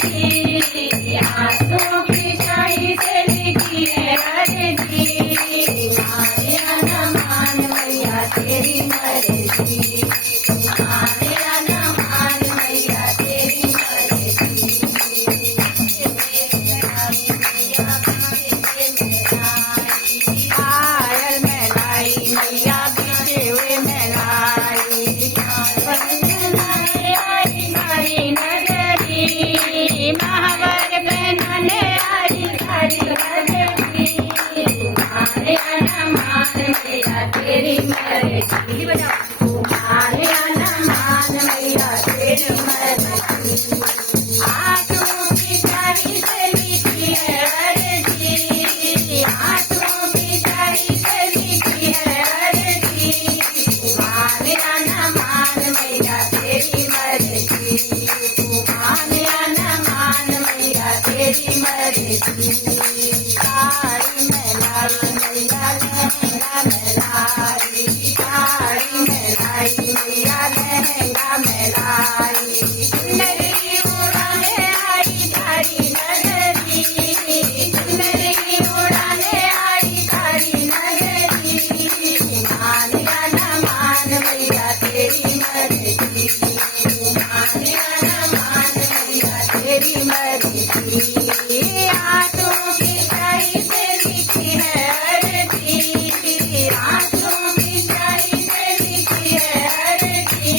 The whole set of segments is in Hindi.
अर्जी आंसू की शाही से लिखी है अर्जी आने आना मान मैया तेरी मर्जी आने आना मान मैया तेरी मर्जी आयल में लाई मैया बीते हुए में लाई आई सारी नगरी महावर पहनाने आई सारी नगरी आने आना मान मैया तेरी मर्जी आने आना मान मैया तेरी मर्जी आंसू की शाही से लिखी है अर्जी आंसू की शाही से लिखी है अर्जी आने आना मान मैया तेरी मर्जी आने आना मान मैया तेरी मर्जी साड़ी में लाई मैया लहंगा में लाई साड़ी में लाई मैया लहंगा में लाई नगरी उड़ाने आई सारी नगरी नगरी उड़ाने आई सारी नगरी आने आना मान मैया तेरी मर्जी आने आना मान मैया तेरी मर्जी आंसू की शाही से लिखी है अर्जी आंसू की शाही से लिखी है अर्जी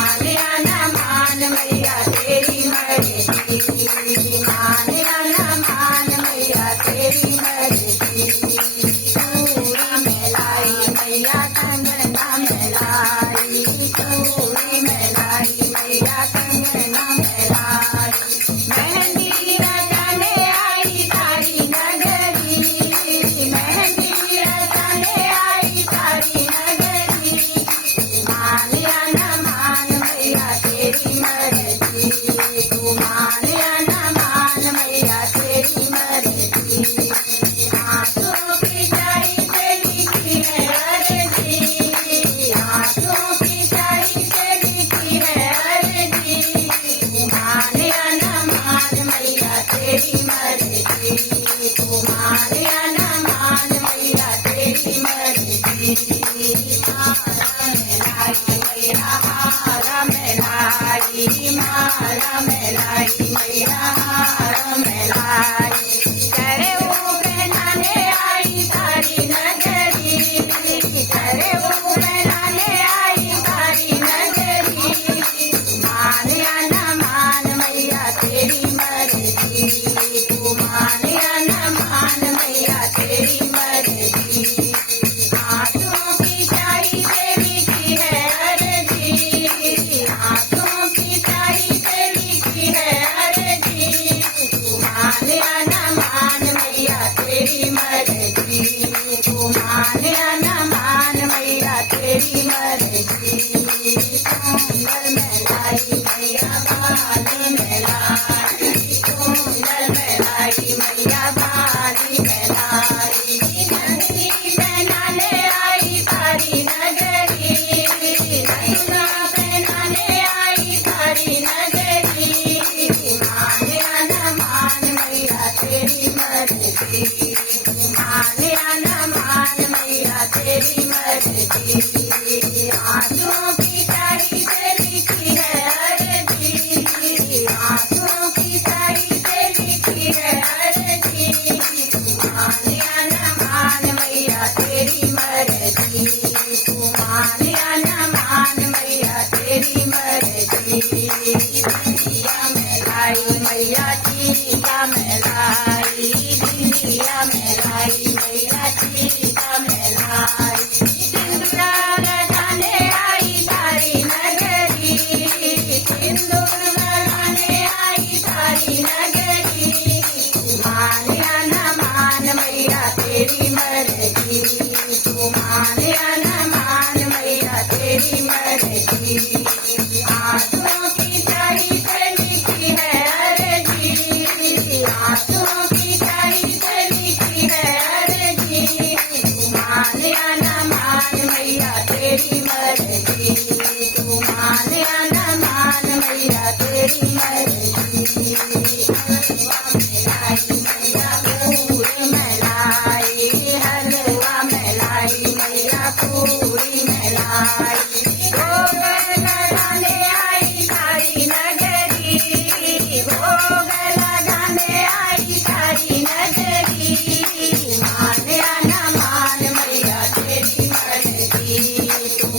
आने आना मान मैया तेरी मर्जी आने आना मान मैया तेरी मर्जी चूड़ी में लाई मैया कंगना में लाई चूड़ी में लाई मैया कंगना में लाई मेहंदी लगाने आई सारी नगरी मेहंदी लगाने आई सारी नगरी आने आना मान मैया तेरी मर्जी आने आना मान मैया तेरी मर्जी आंसू की शाही से लिखी है अर्जी आंसू की शाही से लिखी है अर्जी आने आना मान मैया तेरी मर्जी आने आना मान मैया तेरी मर्जी हारा में लाई माला में लाई मैया हारा में लाई करे वो पहनाने आई सारी नगरी करे वो पहनाने आई सारी नगरी आने आना मान मैया तेरी मर्जी आने आना मान मैया तेरी मर्जी आंसू की शाही से लिखी है अर्जी आंसू की शाही से लिखी है अर्जी आने आना मान मैया तेरी मर्जी आने आना मान मैया तेरी मर्जी सुंदर में लाई मैया बाली में लाई सुंदर में लाई मैया बाली में लाई नगरी पहनाने आई सारी नगरी नगरा पहनाने आई सारी नगरी आने आना मान मैया तेरी मर्जी आने आना मान मैया तेरी मर्जी आंसू की शाही से लिखी है अर्जी आंसू की शाही से लिखी है अर्जी आने आना मान मैया तेरी मर्जी आने आना मान मैया तेरी मर्जी दिया में लाई मैया टीका में लाई दिया में लाई मैया टीका में लाई सिंदूरा लगाने आई सारी नगरी सिंदूर लगाने आई सारी नगरी आने आना मान मैया तेरी मर्जी आने आना मान मैया तेरी मर्जी आंसू की शाही से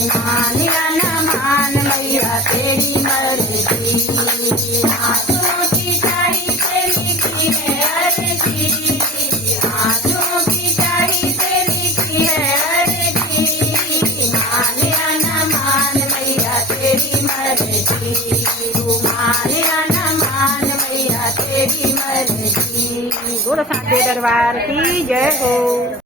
मानिया न मान मैया तेरी मर्जी हाथों की चाही तेरी की है अर्जी हाथों की चाही तेरी की है अर्जी मानिया न मान मैया तेरी मर्जी तू मानिया न मान मैया तेरी मर्जी। बोलो सांचे दरबार की जय हो।